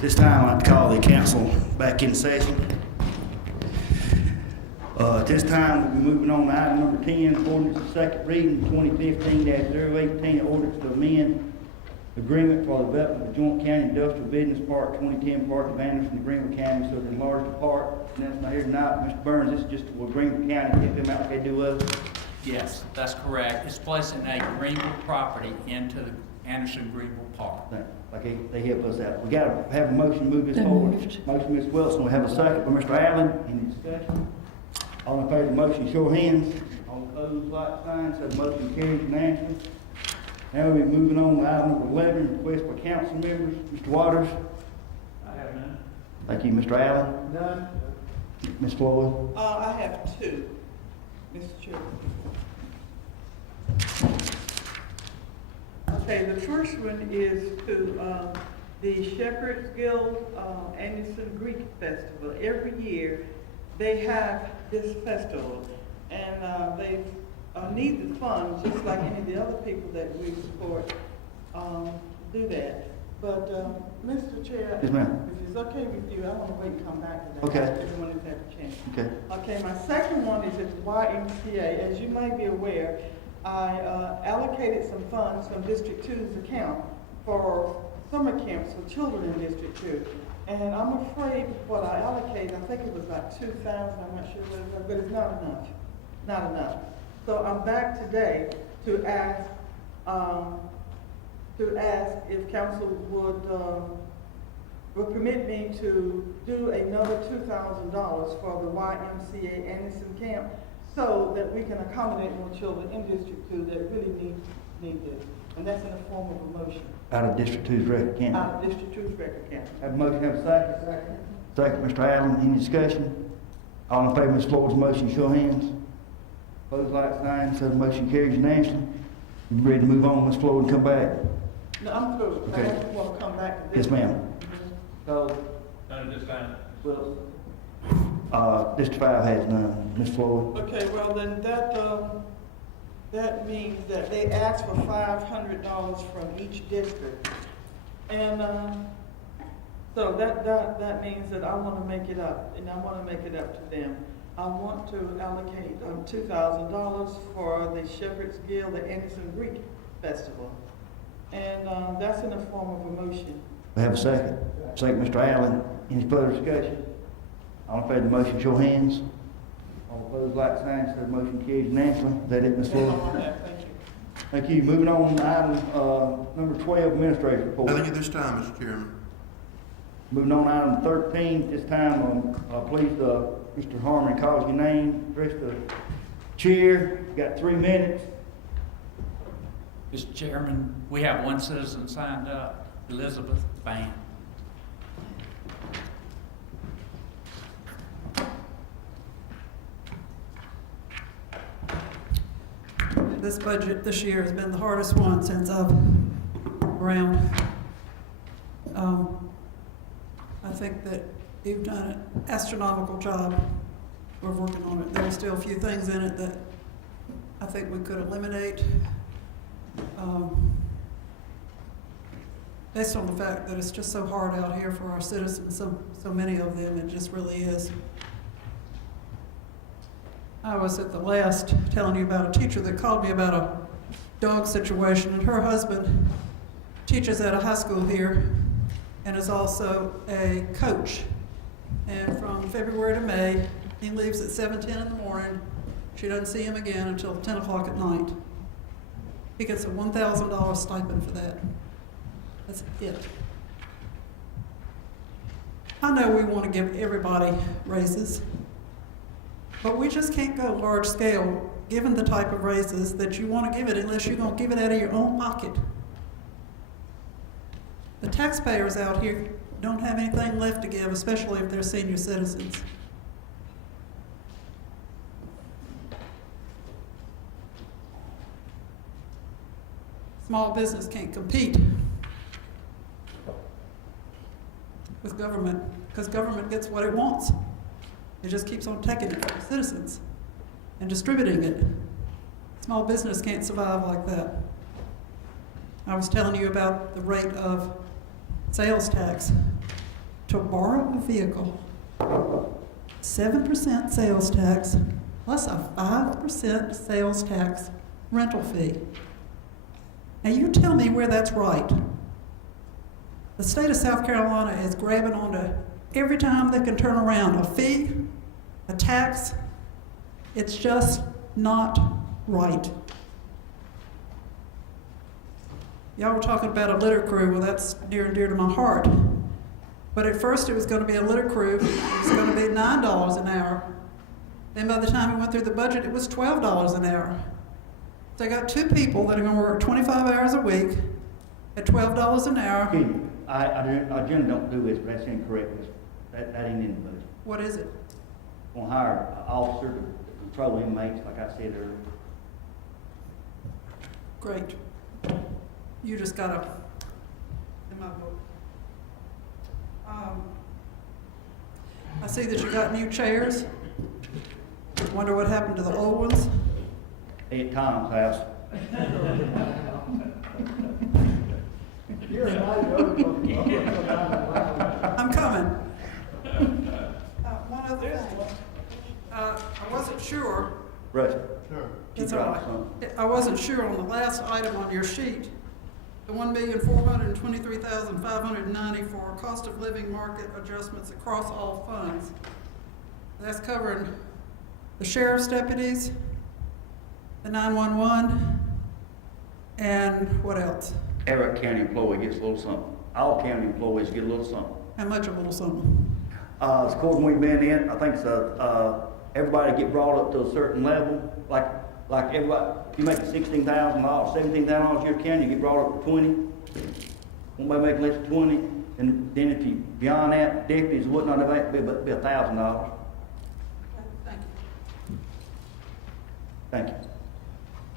This time I'd call the council back in session. At this time, we'll be moving on to item number 10, ordinance of second reading, 2015-018, ordinance to amend agreement for the development of Joint County Industrial Business Park 2010 Park of Anderson and Greenville County, so to enlarge the park. And that's not here tonight, Mr. Burns, this is just what Greenville County, get them out like they do us. Yes, that's correct. It's placing a Greenville property into the Anderson Greenville Park. Like they help us out. We gotta have a motion to move this forward. Motion, Ms. Wilson, we have a second by Mr. Allen. Any discussion? All in favor of the motion, show of hands. All opposed, like sign, so the motion carries unanimously. Now we'll be moving on to item number 11, request by council members. Mr. Waters? I have none. Thank you, Mr. Allen. None. Ms. Floyd? I have two, Mr. Chairman. Okay, the first one is to the Shepherd's Guild Anderson Greek Festival. Every year, they have this festival, and they need the funds, just like any of the other people that we support do that. But, Mr. Chair, Yes, ma'am. if it's okay with you, I want to wait and come back to that. Okay. Everyone has had a chance. Okay. Okay, my second one is at the YMCA. As you may be aware, I allocated some funds from District 2's account for summer camps for children in District 2. And I'm afraid what I allocated, I think it was about 2,000, I'm not sure what it was, but it's not enough. Not enough. So I'm back today to ask if council would permit me to do another $2,000 for the YMCA Anderson camp, so that we can accommodate more children in District 2 that really need this. And that's in the form of a motion. Out of District 2's record account. Out of District 2's record account. Have a motion, have a second? Second, Mr. Allen. Any discussion? All in favor of Ms. Floyd's motion, show of hands. Opposed, like sign, so the motion carries unanimously. You ready to move on, Ms. Floyd, and come back? No, I'm through. Okay. I just want to come back to this. Yes, ma'am. So, None at this time. Wilson. District 5 has none. Ms. Floyd? Okay, well then that means that they asked for $500 from each district. And so that means that I want to make it up, and I want to make it up to them. I want to allocate $2,000 for the Shepherd's Guild, the Anderson Greek Festival. And that's in the form of a motion. We have a second. Second, Mr. Allen. Any further discussion? All in favor of the motion, show of hands. All opposed, like sign, so the motion carries unanimously. Is that it, Ms. That's Floyd? all I have. Thank you. Thank you. Moving on to item number 12, Administrator's Report. Nothing at this time, Mr. Chairman. Moving on to item 13, this time, please, Mr. Harmon, call your name, address the chair. Got 3 minutes. Mr. Chairman, we have one citizen signed up, Elizabeth Van. This budget this year has been the hardest one since I've around. I think that you've done an astronomical job. We're working on it. There are still a few things in it that I think we could eliminate. Based on the fact that it's just so hard out here for our citizens, so many of them, it just really is. I was at the last telling you about a teacher that called me about a dog situation, and her husband teaches at a high school here and is also a coach. And from February to May, he leaves at 7:10 in the morning. She doesn't see him again until 10 o'clock at night. He gets a $1,000 stipend for that. That's it. I know we want to give everybody raises, but we just can't go large scale given the type of raises that you want to give it unless you're going to give it out of your own pocket. The taxpayers out here don't have anything left to give, especially if they're senior citizens. Small business can't compete with government because government gets what it wants. It just keeps on taking it from citizens and distributing it. Small business can't survive like that. I was telling you about the rate of sales tax. to borrow a vehicle, 7% sales tax, plus a 5% sales tax rental fee. Now you tell me where that's right. The state of South Carolina is grabbing onto every time they can turn around a fee, a tax. It's just not right. Y'all were talking about a litter crew. Well, that's near and dear to my heart. But at first it was going to be a litter crew. It was going to be $9 an hour. Then by the time we went through the budget, it was $12 an hour. So I got 2 people that are going to work 25 hours a week at $12 an hour. Kenny, I generally don't do this, but that's incorrect. That ain't in the budget. What is it? Gonna hire an officer to control inmates, like I said earlier. Great. You just got to, in my book. I see that you got new chairs. Wonder what happened to the old ones? At Tom's house. I'm coming. One other thing. I wasn't sure. Russ. It's all right. I wasn't sure on the last item on your sheet, the $1,423,590 for cost of living market adjustments across all funds. That's covering the sheriff's deputies, the 911, and what else? Every county employee gets a little something. All county employees get a little something. How much a little something? It's according we've been in, I think it's everybody get brought up to a certain level, like everybody, if you make $16,000, $17,000 a year county, you get brought up to 20. Somebody make less than 20, and then if you, beyond that, deputies and whatnot, that'd be $1,000. Thank you. Thank you.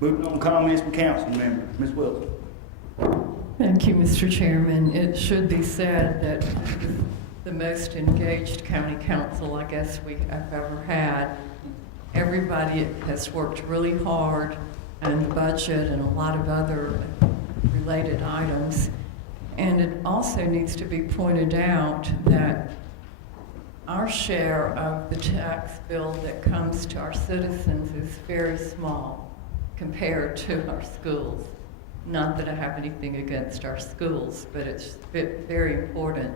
Moving on, comments from council members. Ms. Wilson. Thank you, Mr. Chairman. It should be said that this is the most engaged county council I guess I've ever had. Everybody has worked really hard on the budget and a lot of other related items. And it also needs to be pointed out that our share of the tax bill that comes to our citizens is very small compared to our schools. Not that I have anything against our schools, but it's very important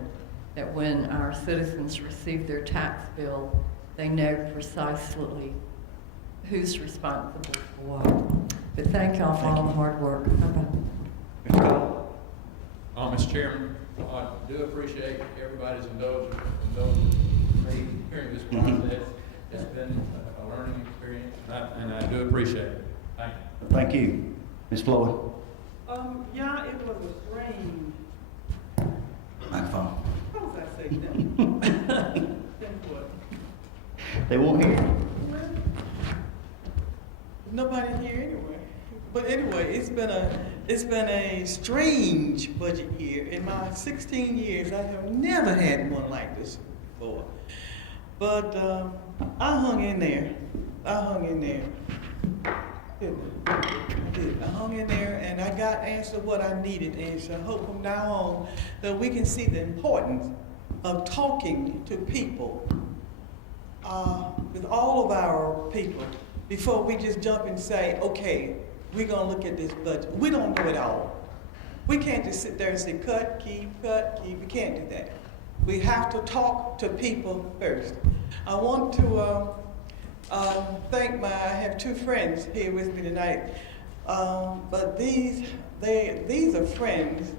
that when our citizens receive their tax bill, they know precisely who's responsible for what. But thank y'all for all the hard work. Bye-bye. Mr. Chairman, I do appreciate everybody's indulgence me during this process. It's been a learning experience, and I do appreciate it. Thank you. Thank you. Ms. Floyd. Yeah, it was a strange, Microphone. how was I saying that? Then what? They won't hear. Nobody here anyway. But anyway, it's been a strange budget year. In my 16 years, I have never had one like this before. But I hung in there. I hung in there and I got answered what I needed. And so I hope from now on that we can see the importance of talking to people, with all of our people, before we just jump and say, okay, we're gonna look at this budget. We don't do it all. We can't just sit there and say, cut, keep. We can't do that. We have to talk to people first. I want to thank I have 2 friends here with me tonight. But these are friends.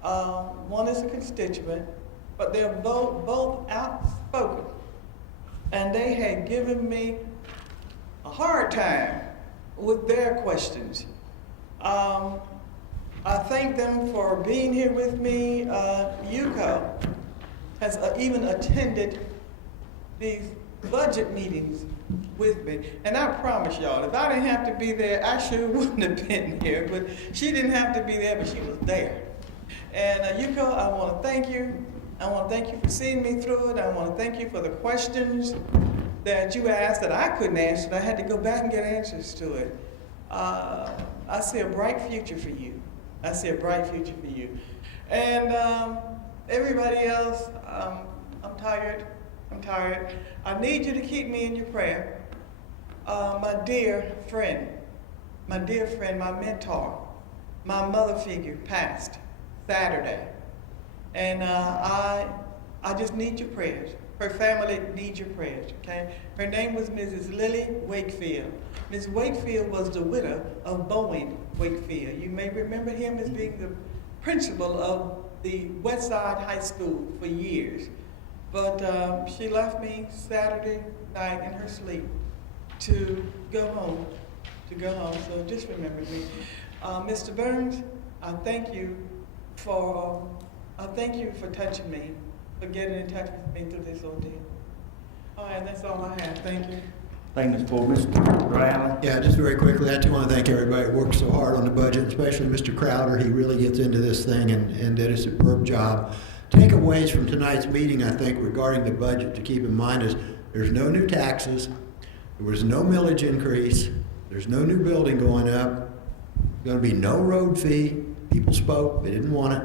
One is a constituent, but they're both outspoken. And they had given me a hard time with their questions. I thank them for being here with me. Yuko has even attended these budget meetings with me. And I promise y'all, if I didn't have to be there, I sure wouldn't have been here. But she didn't have to be there, but she was there. And Yuko, I want to thank you. I want to thank you for seeing me through it. I want to thank you for the questions that you asked that I couldn't answer. I had to go back and get answers to it. I see a bright future for you. And Everybody else, I'm tired. I need you to keep me in your prayer. My dear friend, my mentor, my mother figure passed Saturday. And I just need your prayers. Her family needs your prayers, okay? Her name was Mrs. Lily Wakefield. Ms. Wakefield was the widow of Bowen Wakefield. You may remember him as being the principal of the Westside High School for years. But she left me Saturday night in her sleep to go home. So just remember me. Mr. Burns, I thank you for touching me, for getting in touch with me through this ordeal. All right, that's all I have. Thank you. Thank you, Mr. Allen. Yeah, just very quickly, I do want to thank everybody who worked so hard on the budget, especially Mr. Crowder. He really gets into this thing and did a superb job. Takeaways from tonight's meeting, I think, regarding the budget to keep in mind is there's no new taxes, there was no millage increase, there's no new building going up, going to be no road fee. People spoke, they didn't want it.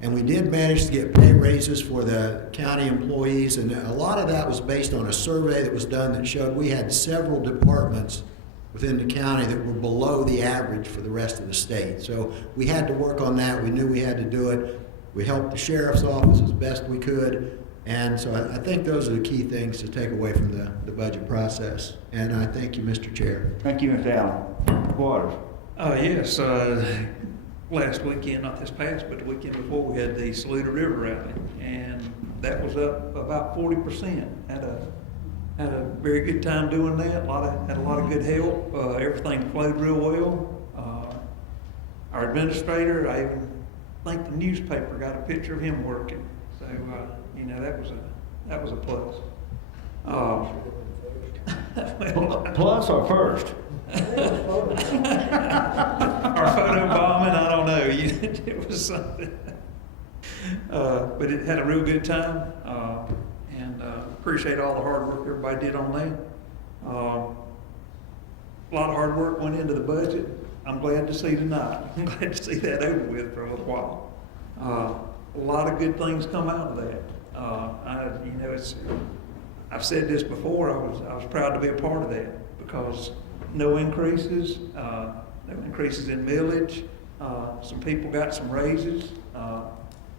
And we did manage to get pay raises for the county employees, and a lot of that was based on a survey that was done that showed we had several departments within the county that were below the average for the rest of the state. So we had to work on that. We knew we had to do it. We helped the sheriff's office as best we could. And so I think those are the key things to take away from the budget process. And I thank you, Mr. Chair. Thank you, Mr. Allen. Waters. Yes, last weekend, not this past, but the weekend before, we had the Saluda River Rally, and that was up about 40%. Had a very good time doing that. Had a lot of good help. Everything flowed real well. Our administrator, I even think the newspaper got a picture of him working. So you know, that was a plus. Plus or first? Our photo bombing, I don't know. It was something. But it had a real good time, and appreciate all the hard work everybody did on that. A lot of hard work went into the budget. I'm glad to see tonight. I'm glad to see that over with for a little while. A lot of good things come out of that. I've said this before. I was proud to be a part of that because no increases in millage. Some people got some raises.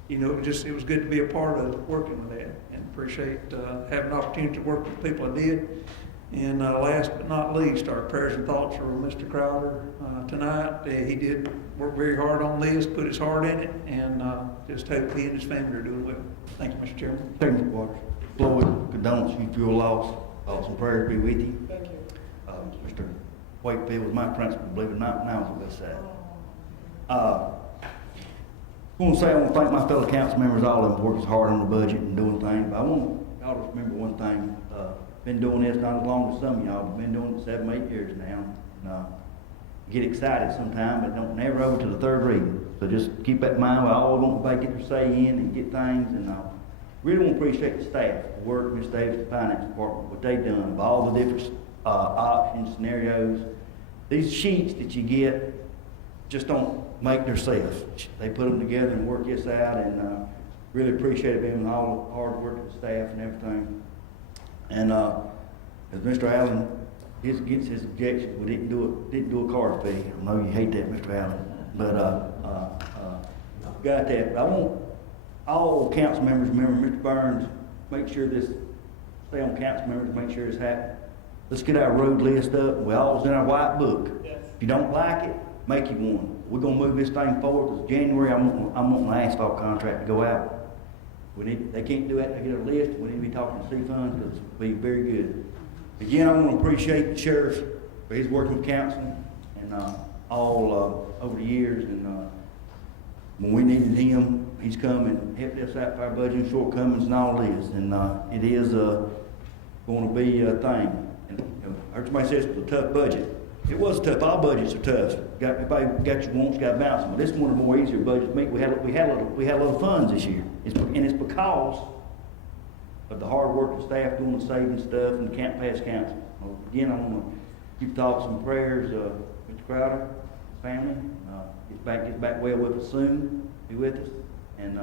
It was good to be a part of working with that, and appreciate having an opportunity to work with the people I did. And last but not least, our prayers and thoughts for Mr. Crowder tonight. He did work very hard on this, put his heart in it, and just hope he and his family are doing well. Thank you, Mr. Chairman. Thank you, Mr. Waters. Floyd, condolences you for your loss. Thoughts and prayers be with you. Thank you. Mr. Wakefield was my principal, believe it or not, when I was on this side. I want to thank my fellow council members, all of them working hard on the budget and doing things, but I want y'all to remember one thing. Been doing this not as long as some of y'all, but been doing it 7, 8 years now. And, get excited sometimes, but don't never over to the third reading. So just keep that in mind. We all want to get their say in and get things, and really want to appreciate the staff, the work, Ms. Davis, the finance department, what they've done, of all the different options, scenarios. These sheets that you get just don't make themselves. They put them together and work this out, and really appreciate it being all the hard work of the staff and everything. And as Mr. Allen gets his objection, we didn't do a card fee. I know you hate that, Mr. Allen, but got that. But I want all council members remember Mr. Burns. Make sure this stay on council members. Make sure it's happening. Let's get our road list up. We always in our white book. Yes. If you don't like it, make you one. We're gonna move this thing forward. Because January, I'm wanting an asphalt contract to go out. They can't do that. They get a list. We need to be talking to C-Funds because it'll be very good. Again, I want to appreciate the sheriff for his work with council and all over the years. And when we needed him, he's come and helped us out for our budget and shortcomings and all this. And it is going to be a thing. And I heard somebody say it's a tough budget. It was tough. All budgets are tough. Everybody got your wants, got bouncing. But this is one of the more easier budgets to make. We had a lot of funds this year. It's because of the hard work of staff doing the saving stuff and the Camp Pass Council. Again, I want to give thoughts and prayers, Mr. Crowder, his family. Gets back well with us soon. Be with us. And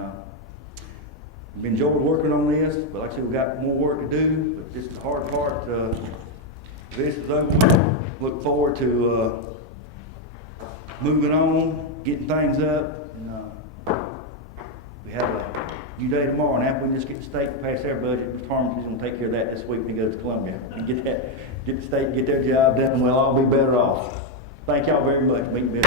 We've enjoyed working on this, but like I said, we got more work to do, but this is the hard part. This is over. Look forward to, moving on, getting things up, and, we have a new day tomorrow, and after we just get the state to pass their budget, Mr. Harmon's gonna take care of that this week when he goes to Columbia. And get the state, get their job done, and we'll all be better off. Thank y'all very much. Meet me.